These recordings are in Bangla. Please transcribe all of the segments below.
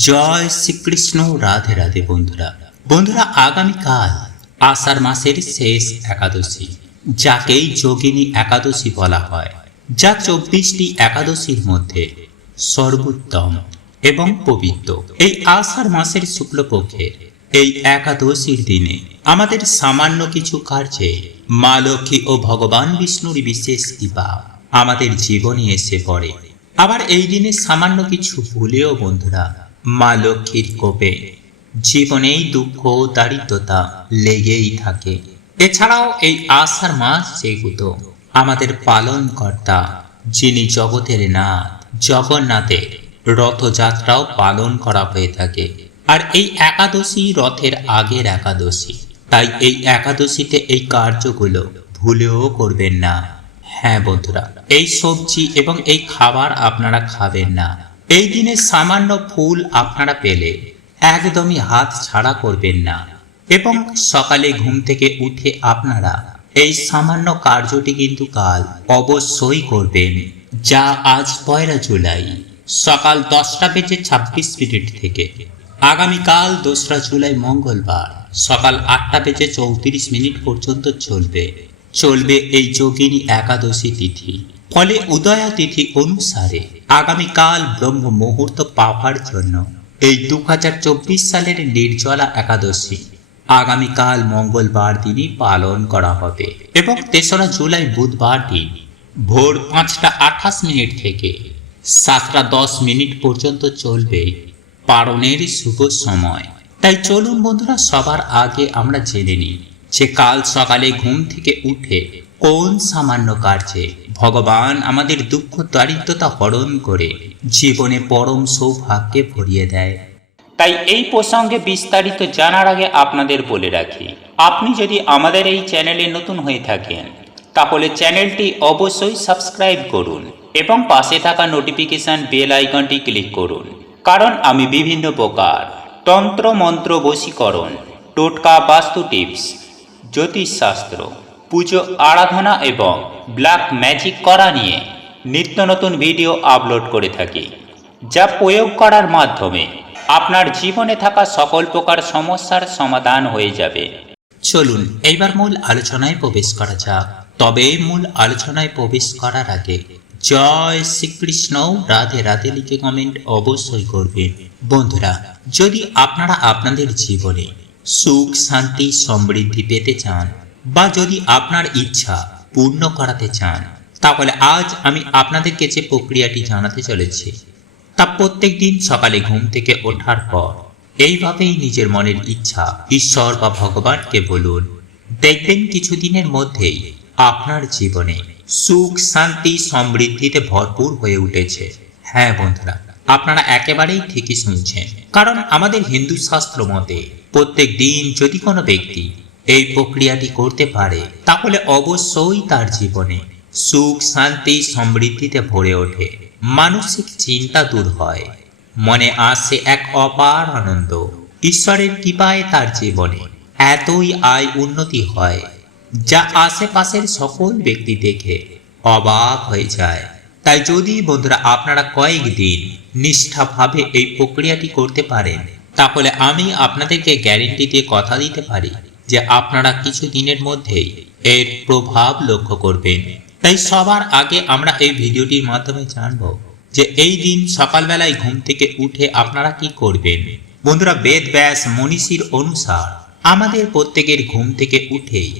জয় শ্রীকৃষ্ণ, রাধে রাধে বন্ধুরা। বন্ধুরা, আগামীকাল আষাঢ় মাসের শেষ একাদশী, যাকেই যোগিনী একাদশী বলা হয়। যা চব্বিশটি একাদশীর মধ্যে সর্বোত্তম এবং পবিত্র। এই আষাঢ় মাসের শুক্লপক্ষের এই একাদশীর দিনে আমাদের সামান্য কিছু কার্যে মা লক্ষ্মী ও ভগবান বিষ্ণুর বিশেষ কৃপা আমাদের জীবনে এসে পড়ে। আবার এই দিনে সামান্য কিছু ভুলেও বন্ধুরা মা লক্ষ্মীর কোপে। জীবনেই দুঃখ ও দারিদ্রতা লেগেই থাকে। এছাড়াও এই আষাঢ় মাস যেগুলো আমাদের পালন কর্তা যিনি জগতের নাথ, জগন্নাথের রথযাত্রাও পালন করা হয়ে থাকে। আর এই একাদশী রথের আগের একাদশী। তাই এই একাদশীতে এই কার্যগুলো ভুলেও করবেন না। হ্যাঁ বন্ধুরা, এই সবজি এবং এই খাবার আপনারা খাবেন না। এই দিনে সামান্য ফুল আপনারা পেলে একদমই হাত ছাড়া করবেন না। এবং সকালে ঘুম থেকে উঠে আপনারা এই সামান্য কার্যটি কিন্তু কাল অবশ্যই করবেন, যা আজ পয়লা জুলাই, সকাল দশটা বেজে ছাব্বিশ মিনিট থেকে। আগামীকাল দোসরা জুলাই মঙ্গলবার, সকাল আটটা বেজে চৌত্রিশ মিনিট পর্যন্ত চলবে। চলবে এই যোগিনী একাদশী তিথি। ফলে উদয়া তিথি অনুসারে আগামীকাল ব্রহ্ম মুহূর্ত পাওয়ার জন্য এই দু হাজার চব্বিশ সালের নির্জলা একাদশী আগামীকাল মঙ্গলবার দিনই পালন করা হবে এবং তেসরা জুলাই বুধবার দিন ভোর পাঁচটা আঠাশ মিনিট থেকে সাতটা দশ মিনিট পর্যন্ত চলবে পালনের শুভ সময়। তাই চলুন বন্ধুরা, সবার আগে আমরা জেনে নিই যে কাল সকালে ঘুম থেকে উঠে কোন সামান্য কার্যে ভগবান আমাদের দুঃখ দারিদ্রতা হরণ করে জীবনে পরম সৌভাগ্যে ভরিয়ে দেয়। তাই এই প্রসঙ্গে বিস্তারিত জানার আগে আপনাদের বলে রাখি, আপনি যদি আমাদের এই চ্যানেলে নতুন হয়ে থাকেন, তাহলে চ্যানেলটি অবশ্যই সাবস্ক্রাইব করুন এবং পাশে থাকা নোটিফিকেশন বেল আইকনটি ক্লিক করুন, কারণ আমি বিভিন্ন প্রকার তন্ত্র মন্ত্র বশীকরণ, টোটকা বাস্তু টিপস জ্যোতিষশাস্ত্র, পুজো, আরাধনা এবং ব্ল্যাক ম্যাজিক করা নিয়ে নিত্য নতুন ভিডিও আপলোড করে থাকি, যা প্রয়োগ করার মাধ্যমে আপনার জীবনে থাকা সকল প্রকার সমস্যার সমাধান হয়ে যাবে। চলুন, এইবার মূল আলোচনায় প্রবেশ করা যাক। তবে মূল আলোচনায় প্রবেশ করার আগে জয় শ্রীকৃষ্ণ, রাধে রাধে লিখে কমেন্ট অবশ্যই করবেন। বন্ধুরা, যদি আপনারা আপনাদের জীবনে সুখ, শান্তি, সমৃদ্ধি পেতে চান বা যদি আপনার ইচ্ছা পূর্ণ করাতে চান, তাহলে আজ আমি আপনাদেরকে যে প্রক্রিয়াটি জানাতে চলেছি, তা প্রত্যেক দিন সকালে ঘুম থেকে ওঠার পর এইভাবেই নিজের মনের ইচ্ছা ঈশ্বর বা ভগবানকে বলুন, দেখবেন কিছুদিনের মধ্যেই আপনার জীবনে সুখ, শান্তি, সমৃদ্ধিতে ভরপুর হয়ে উঠেছে। হ্যাঁ বন্ধুরা আপনারা একেবারেই ঠিকই শুনছেন। কারণ আমাদের হিন্দু শাস্ত্র মতে, প্রত্যেক দিন যদি কোনো ব্যক্তি এই প্রক্রিয়াটি করতে পারে, তাহলে অবশ্যই তার জীবনে সুখ, শান্তি, সমৃদ্ধিতে ভরে ওঠে। মানসিক চিন্তা দূর হয়। মনে আসে এক অপার আনন্দ। ঈশ্বরের কৃপায় তার জীবনে এতই আয় উন্নতি হয়, যা আশেপাশের সকল ব্যক্তি দেখে অবাক হয়ে যায়। তাই যদি বন্ধুরা আপনারা কয়েকদিন নিষ্ঠাভাবে এই প্রক্রিয়াটি করতে পারেন, তাহলে আমি আপনাদেরকে গ্যারেন্টি দিয়ে কথা দিতে পারি যে আপনারা কিছু দিনের মধ্যেই এর প্রভাব লক্ষ্য করবেন। তাই সবার আগে আমরা এই ভিডিওটির মাধ্যমে জানব যে এই দিন সকালবেলায় ঘুম থেকে উঠে আপনারা কি করবেন। বন্ধুরা, বেদ ব্যাস মনীষীর অনুসার আমাদের প্রত্যেকের ঘুম থেকে উঠেই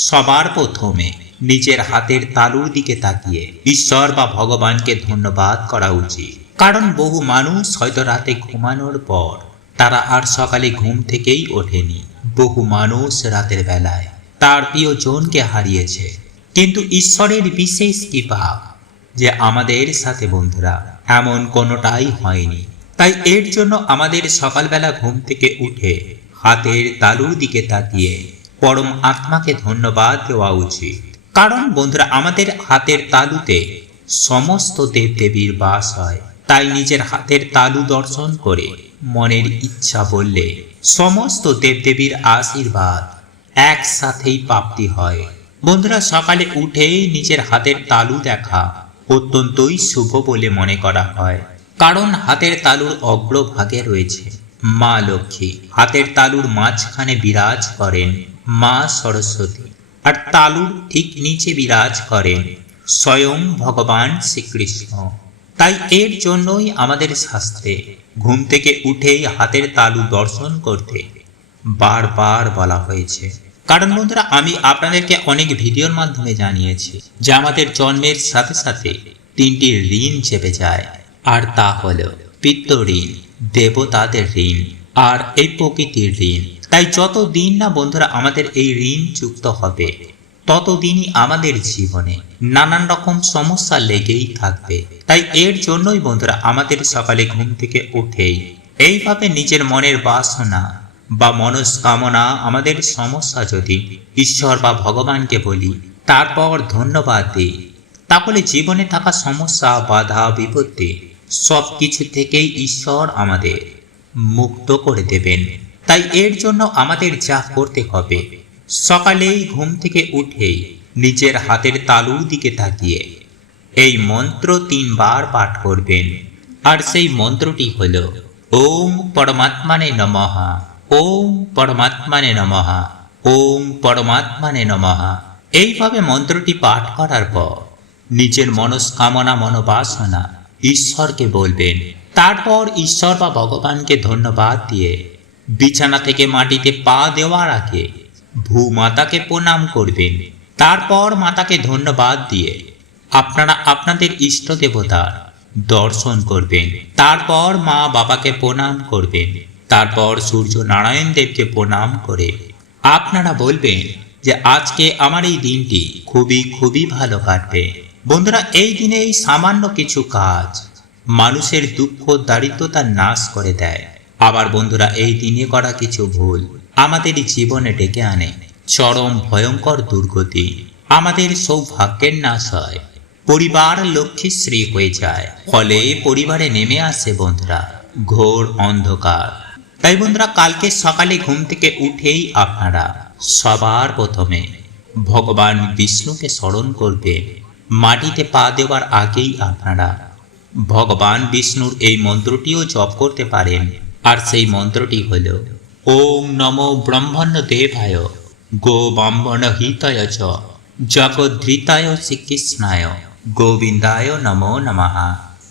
সবার প্রথমে নিজের হাতের তালুর দিকে তাকিয়ে। ঈশ্বর বা ভগবানকে ধন্যবাদ করা উচিত। কারণ বহু মানুষ হয়তো রাতে ঘুমানোর পর তারা আর সকালে ঘুম থেকেই ওঠেনি। বহু মানুষ রাতের বেলায় তার প্রিয়জনকে হারিয়েছে। কিন্তু ঈশ্বরের বিশেষ কৃপা যে আমাদের সাথে, বন্ধুরা, এমন কোনোটাই হয়নি। তাই এর জন্য আমাদের সকালবেলা ঘুম থেকে উঠে হাতের তালুর দিকে তাকিয়ে পরম আত্মাকে ধন্যবাদ দেওয়া উচিত। কারণ বন্ধুরা, আমাদের হাতের তালুতে সমস্ত দেবদেবীর বাস হয়। তাই নিজের হাতের তালু দর্শন করে মনের ইচ্ছা বললে সমস্ত দেবদেবীর আশীর্বাদ একসাথেই প্রাপ্তি হয়। বন্ধুরা, সকালে উঠেই নিজের হাতের তালু দেখা অত্যন্তই শুভ বলে মনে করা হয়। কারণ হাতের তালুর অগ্রভাগে রয়েছে মা লক্ষ্মী। হাতের তালুর মাঝখানে বিরাজ করেন মা সরস্বতী। আর তালুর ঠিক নিচে বিরাজ করেন স্বয়ং ভগবান শ্রীকৃষ্ণ। তাই এর জন্যই আমাদের শাস্ত্রে ঘুম থেকে উঠেই হাতের তালু দর্শন করতে বারবার বলা হয়েছে। কারণ বন্ধুরা, আমি আপনাদেরকে অনেক ভিডিওর মাধ্যমে জানিয়েছি যে আমাদের জন্মের সাথে সাথে তিনটি ঋণ চেপে যায়। আর তা হল, পিত্ত ঋণ, দেবতাদের ঋণ, আর এই প্রকৃতির ঋণ। তাই যত দিন না বন্ধুরা আমাদের এই ঋণ যুক্ত হবে, ততদিনই আমাদের জীবনে নানান রকম সমস্যা লেগেই থাকবে। তাই এর জন্যই বন্ধুরা আমাদের সকালে ঘুম থেকে উঠেই এইভাবে নিজের মনের বাসনা বা মনস্কামনা আমাদের সমস্যা যদি ঈশ্বর বা ভগবানকে বলি, তারপর ধন্যবাদ দিই। তাহলে জীবনে থাকা সমস্যা, বাধা, বিপত্তি সব কিছু থেকেই ঈশ্বর আমাদের মুক্ত করে দেবেন। তাই এর জন্য আমাদের যা করতে হবে, সকালেই ঘুম থেকে উঠেই নিজের হাতের তালুর দিকে তাকিয়ে এই মন্ত্র তিনবার পাঠ করবেন। আর সেই মন্ত্রটি হল, ওম পরমাত্মানে নমহা ওম পরমাত্মানে নমহা ওম পরমাত্মানে নমহা এইভাবে মন্ত্রটি পাঠ করার পর নিজের মনস্কামনা মনোবাসনা ঈশ্বরকে বলবেন। তারপর ঈশ্বর বা ভগবানকে ধন্যবাদ দিয়ে বিছানা থেকে মাটিতে পা দেওয়ার আগে ভূমাতাকে প্রণাম করবেন। তারপর মাতাকে ধন্যবাদ দিয়ে আপনারা আপনাদের ইষ্ট দেবতার দর্শন করবেন। তারপর মা বাবাকে প্রণাম করবেন। তারপর সূর্য নারায়ণ দেবকে প্রণাম করে আপনারা বলবেন যে, আজকে আমার এই দিনটি খুবই খুবই ভালো কাটবে। বন্ধুরা, এই দিনে এই সামান্য কিছু কাজ মানুষের দুঃখ, দারিদ্রতা নাশ করে দেয়। আবার বন্ধুরা, এই দিনে করা কিছু ভুল আমাদের জীবনে ডেকে আনে। চরম ভয়ঙ্কর দুর্গতি আমাদের সৌভাগ্যের নাশ হয়। পরিবার লক্ষ্মীশ্রী হয়ে যায়, ফলে পরিবারে নেমে আসে বন্ধুরা, ঘোর অন্ধকার। তাই বন্ধুরা, কালকে সকালে ঘুম থেকে উঠেই আপনারা সবার প্রথমে ভগবান বিষ্ণুকে স্মরণ করবে মাটিতে পা দেওয়ার আগেই আপনারা ভগবান বিষ্ণুর এই মন্ত্রটিও জপ করতে পারেন। আর সেই মন্ত্রটি হল, ওম নমো ব্রহ্মণ্য দেবায় গো ব্রাহ্মণ হিতায় চ, জগদ্ধৃতায় শ্রীকৃষ্ণায়, গোবিন্দায় নমো নমঃ।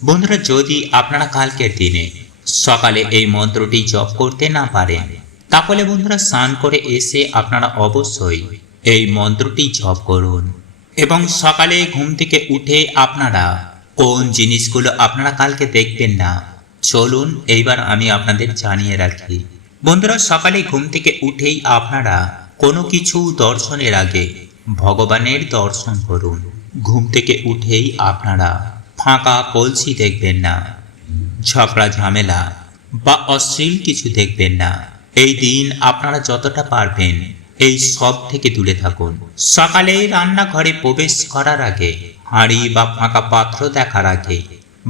বন্ধুরা, যদি আপনারা কালকের দিনে সকালে এই মন্ত্রটি জপ করতে না পারেন, তাহলে বন্ধুরা স্নান করে এসে আপনারা অবশ্যই এই মন্ত্রটি জপ করুন। এবং সকালে ঘুম থেকে উঠে আপনারা কোন জিনিসগুলো আপনারা কালকে দেখবেন না চলুন, এইবার আমি আপনাদের জানিয়ে রাখি। বন্ধুরা, সকালে ঘুম থেকে উঠেই আপনারা কোনো কিছু দর্শনের আগে ভগবানের দর্শন করুন। ঘুম থেকে উঠেই আপনারা ফাঁকা কলসি দেখবেন না, ঝগড়া, ঝামেলা বা অশ্লীল কিছু দেখবেন না। এই দিন আপনারা যতটা পারবেন এই সব থেকে দূরে থাকুন। সকালে রান্নাঘরে প্রবেশ করার আগে, হাঁড়ি বা ফাঁকা পাত্র দেখার আগে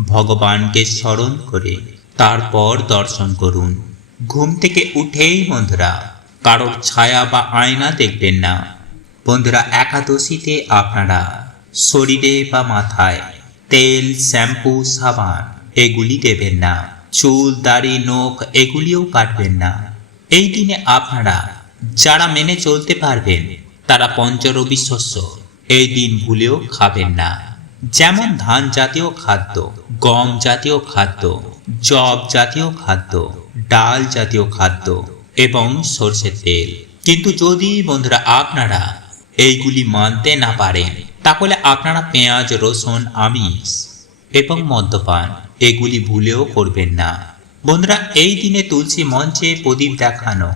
ভগবানকে স্মরণ করে তারপর দর্শন করুন। ঘুম থেকে উঠেই বন্ধুরা, কারোর ছায়া বা আয়না দেখবেন না। বন্ধুরা, একাদশীতে আপনারা শরীরে বা মাথায় তেল, শ্যাম্পু, সাবান এগুলি দেবেন না। চুল, দাড়ি, নখ এগুলিও কাটবেন না। এই দিনে আপনারা যারা মেনে চলতে পারবেন, তারা পঞ্চরবি শস্য এই দিন ভুলেও খাবেন না। যেমন ধান জাতীয় খাদ্য, গম জাতীয় খাদ্য জব জাতীয় খাদ্য, ডাল জাতীয় খাদ্য এবং সর্ষের তেল। কিন্তু যদি বন্ধুরা আপনারা এইগুলি মানতে না পারেন, তাহলে আপনারা পেঁয়াজ, রসুন, আমিষ এবং মদ্যপান এগুলি ভুলেও করবেন না। বন্ধুরা, এই দিনে তুলসী মঞ্চে প্রদীপ দেখানো,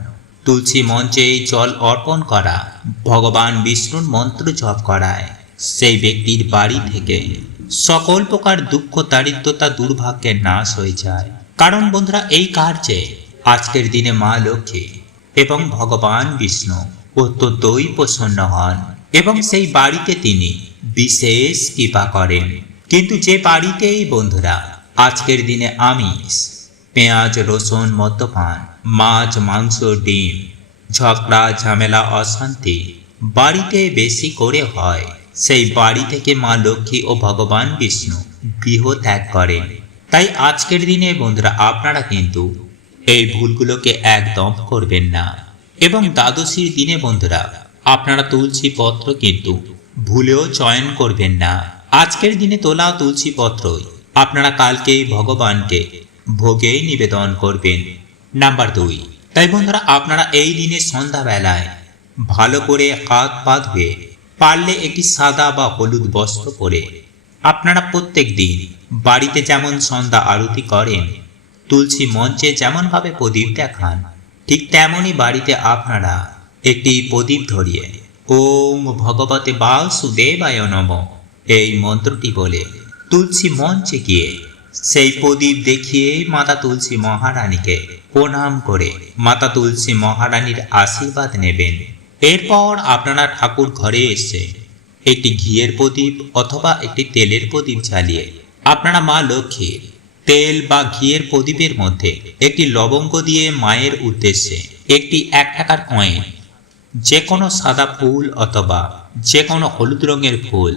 তুলসী মঞ্চে জল অর্পণ করা, ভগবান বিষ্ণুর মন্ত্র জপ করায়। সেই ব্যক্তির বাড়ি থেকে সকল প্রকার দুঃখ, দারিদ্রতা, দুর্ভাগ্যের নাশ হয়ে যায়। কারণ বন্ধুরা, এই কার্যে আজকের দিনে মা লক্ষ্মী এবং ভগবান বিষ্ণু অত্যন্তই প্রসন্ন হন এবং সেই বাড়িতে তিনি বিশেষ কৃপা করেন। কিন্তু যে বাড়িতেই বন্ধুরা, আজকের দিনে আমিষ, পেঁয়াজ, রসুন, মদ্যপান, মাছ, মাংস, ডিম, ঝগড়া, ঝামেলা, অশান্তি বাড়িতে বেশি করে হয়। সেই বাড়ি থেকে মা লক্ষ্মী ও ভগবান বিষ্ণু গৃহ ত্যাগ করেন। তাই আজকের দিনে বন্ধুরা আপনারা কিন্তু এই ভুলগুলোকে একদম করবেন না। এবং দ্বাদশীর দিনে বন্ধুরা, আপনারা তুলসী পত্র কিন্তু ভুলেও চয়ন করবেন না। আজকের দিনে তোলা তুলসী পত্রই আপনারা কালকে ভগবানকে ভোগে নিবেদন করবেন, নাম্বার দুই। তাই বন্ধুরা, আপনারা এই দিনে সন্ধ্যাবেলায় ভালো করে হাত পা ধুয়ে পারলে একটি সাদা বা হলুদ বস্ত্র পরে। আপনারা প্রত্যেক দিন বাড়িতে যেমন সন্ধ্যা আরতি করেন, তুলসী মঞ্চে যেমনভাবে প্রদীপ দেখান, ঠিক তেমনই বাড়িতে আপনারা একটি প্রদীপ ধরিয়ে, ওম ভগবতে বাসুদেবায় নম এই মন্ত্রটি বলে তুলসী মঞ্চে গিয়ে সেই প্রদীপ দেখিয়ে মাতা তুলসী মহারানীকে প্রণাম করে মাতা তুলসী মহারানীর আশীর্বাদ নেবেন। এরপর আপনারা ঠাকুর ঘরে এসে একটি ঘিয়ের প্রদীপ অথবা একটি তেলের প্রদীপ জ্বালিয়ে আপনারা মা লক্ষ্মীর তেল বা ঘিয়ের প্রদীপের মধ্যে একটি লবঙ্গ দিয়ে মায়ের উদ্দেশ্যে একটি এক টাকার কয়েন যে কোনো সাদা ফুল অথবা যে কোনো হলুদ রঙের ফুল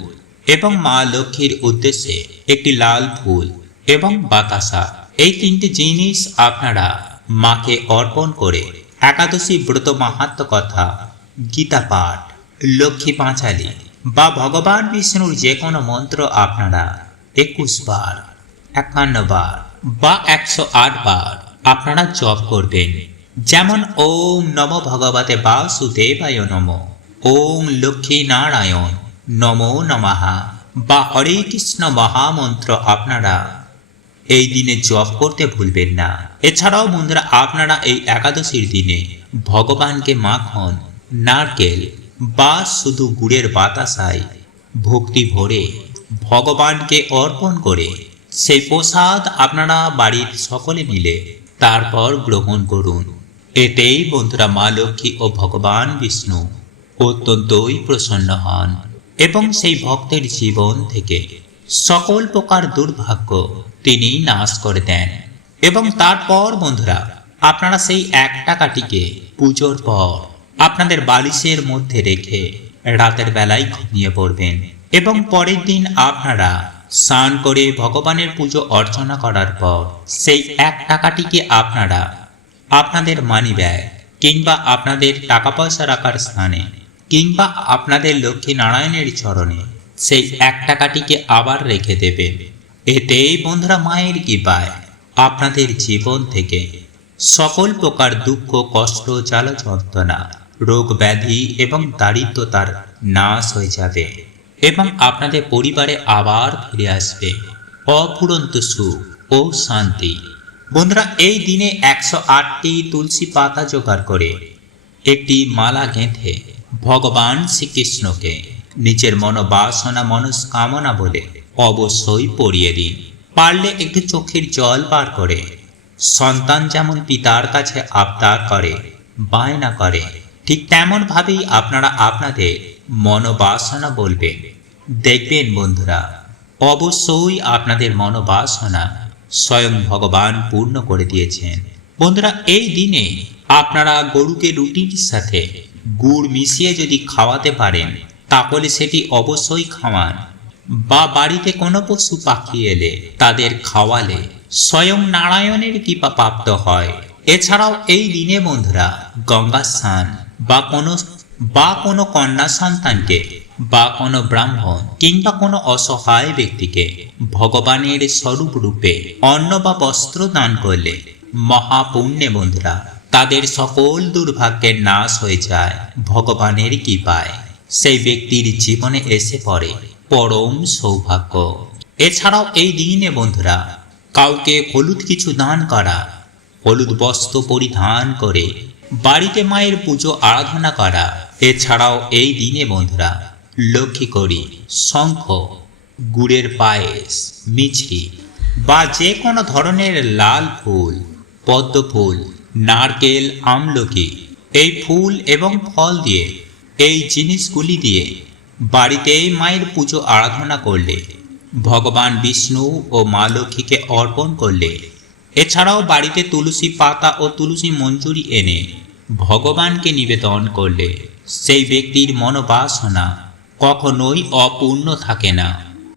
এবং মা লক্ষ্মীর উদ্দেশ্যে একটি লাল ফুল এবং বাতাসা। এই তিনটি জিনিস আপনারা মাকে অর্পণ করে একাদশী ব্রত মাহাত্ম কথা গীতা পাঠ, লক্ষ্মী পাঁচালী বা ভগবান বিষ্ণুর যে কোনো মন্ত্র আপনারা একুশ বার, একান্ন বার বা একশো আট বার আপনারা জপ করবেন। যেমন ওম নম ভগবতে বাসুদেবায় নম, ওম লক্ষ্মী নারায়ণ নমো নমাহা বা হরে কৃষ্ণ মহামন্ত্র আপনারা এই দিনে জপ করতে ভুলবেন না। এছাড়াও বন্ধুরা, আপনারা এই একাদশীর দিনে ভগবানকে মাখন নারকেল বা শুধু গুড়ের বাতাসায় ভক্তি ভরে ভগবানকে অর্পণ করে সেই প্রসাদ আপনারা বাড়ির সকলে মিলে তারপর গ্রহণ করুন। এতেই বন্ধুরা মা লক্ষ্মী ও ভগবান বিষ্ণু অত্যন্তই প্রসন্ন হন এবং সেই ভক্তের জীবন থেকে সকল প্রকার দুর্ভাগ্য তিনি নাশ করে দেন। এবং তারপর বন্ধুরা, আপনারা সেই এক টাকাটিকে পুজোর পর আপনাদের বালিশের মধ্যে রেখে রাতের বেলায় ঘুমিয়ে পড়বেন। এবং পরের দিন আপনারা স্নান করে ভগবানের পুজো অর্চনা করার পর সেই এক টাকাটিকে আপনারা আপনাদের মানি ব্যাগ কিংবা আপনাদের টাকা পয়সা রাখার স্থানে কিংবা আপনাদের লক্ষ্মী নারায়ণের চরণে সেই এক টাকাটিকে আবার রেখে দেবেন। এতেই বন্ধুরা মায়ের কি পায় আপনাদের জীবন থেকে সকল প্রকার দুঃখ, কষ্ট, জ্বালা, যন্ত্রণা রোগ ব্যাধি এবং দারিদ্রতার নাশ হয়ে যাবে এবং আপনাদের পরিবারে আবার ফিরে আসবে। অফুরন্ত সুখ ও শান্তি। বন্ধুরা, এই দিনে একশো আটটি তুলসী পাতা জোগাড় করে, একটি মালা গেঁথে ভগবান শ্রীকৃষ্ণকে নিজের মনোবাসনা, মনস্কামনা বলে অবশ্যই পড়িয়ে দিন। পারলে একটু চোখের জল পার করে, সন্তান যেমন পিতার কাছে আবদার করে, বায়না করে ঠিক তেমন ভাবেই আপনারা আপনাদের মনোবাসনা বলবেন দেখবেন বন্ধুরা, অবশ্যই আপনাদের মনোবাসনা স্বয়ং ভগবান পূর্ণ করে দিয়েছেন। বন্ধুরা, এই দিনে আপনারা গরুকে রুটির সাথে গুড় মিশিয়ে যদি খাওয়াতে পারেন, তাহলে সেটি অবশ্যই খাওয়ান। বা বাড়িতে কোনো পশু পাখি এলে তাদের খাওয়ালে স্বয়ং নারায়ণের কৃপা প্রাপ্ত হয়। এছাড়াও এই দিনে বন্ধুরা গঙ্গা স্নান বা কোনো বা কোনো কন্যা সন্তানকে, বা কোনো ব্রাহ্মণ কিংবা কোনো অসহায় ব্যক্তিকে ভগবানের স্বরূপ রূপে অন্ন বা বস্ত্র দান করলে মহাপুণ্যে বন্ধুরা, তাদের সকল দুর্ভাগ্যের নাশ হয়ে যায় ভগবানের কৃপায়। সেই ব্যক্তির জীবনে এসে পড়ে পরম সৌভাগ্য। এছাড়াও এই দিনে বন্ধুরা, কাউকে হলুদ কিছু দান করা, হলুদ বস্ত্র পরিধান করে বাড়িতে মায়ের পুজো, আরাধনা করা। এছাড়াও এই দিনে বন্ধুরা, লক্ষ্মী করি শঙ্খ, গুড়ের পায়েস, মিছরি বা যে কোনো ধরনের লাল ফুল, পদ্ম ফুল, নারকেল, আমলকি, এই ফুল এবং ফল দিয়ে, এই জিনিসগুলি দিয়ে বাড়িতেই মায়ের পুজো, আরাধনা করলে, ভগবান বিষ্ণু ও মা লক্ষ্মীকে অর্পণ করলে। এছাড়াও বাড়িতে তুলসী পাতা ও তুলসী মঞ্জুরি এনে ভগবানকে নিবেদন করলে সেই ব্যক্তির মনোবাসনা কখনোই অপূর্ণ থাকে না।